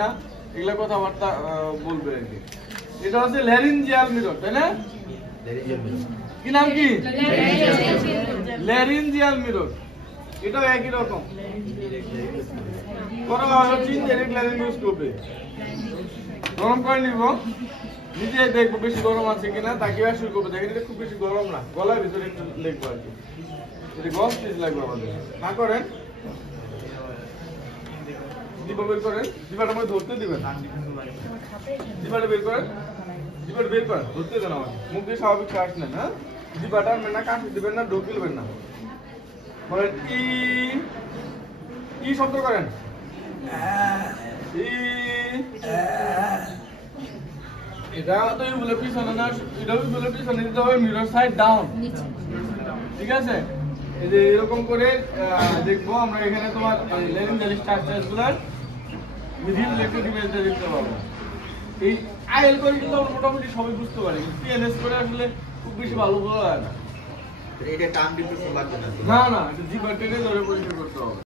না এগুলা কথাবার্তা বলবে আর কি। এটা হচ্ছে ল্যারিঞ্জিয়াল মিরর, তাই না? কি নাম কি? Laryngeal mirror. এটাও একই রকম করা হয় হচ্ছে ইনডাইরেক্ট ল্যারিঙ্গোস্কোপে। গরম করে নিব, নিজে দেখবো বেশি গরম আছে কিনা, তাকে শুরু করবো। দেখেন এটা খুব বেশি গরম না, গলার ভিতরে একটু লিখবো আর কি। এটা গস পিস লাগবে আমাদের। না করেন দিবা বের করেন, দিবাটা মধ্যে ধরতে দিবেন, দিবাটা বের করেন, দিবাটা বের করেন, ধরতে দেন আমাকে। মুখ দিয়ে স্বাভাবিক শ্বাস নেন, হ্যাঁ? দিবাটা আনবেন না, কাশি দিবেন না, ঢোক গিলবেন না। বলেন ই, ই শব্দ করেন। ই, এটা তো বলে পিছনে না, এটাও বলে পিছনে দিতে হবে, মিরর সাইড ডাউন, ঠিক আছে? এই যে এরকম করে দেখবো আমরা এখানে তোমার ল্যারিঞ্জিয়াল স্ট্রাকচারগুলোর রিলেটেড ইমেজটা দেখতে পাবো। এই আইএল করে কিন্তু আমরা মোটামুটি সবাই বুঝতে পারি, কিন্তু পিএনএস করে আসলে খুব বেশি ভালো বোঝা যায় না। এটা টার্ম ডিফারেন্স লাগবে না। না না, এটা জিবার টেনে ধরে পরীক্ষা করতে হবে।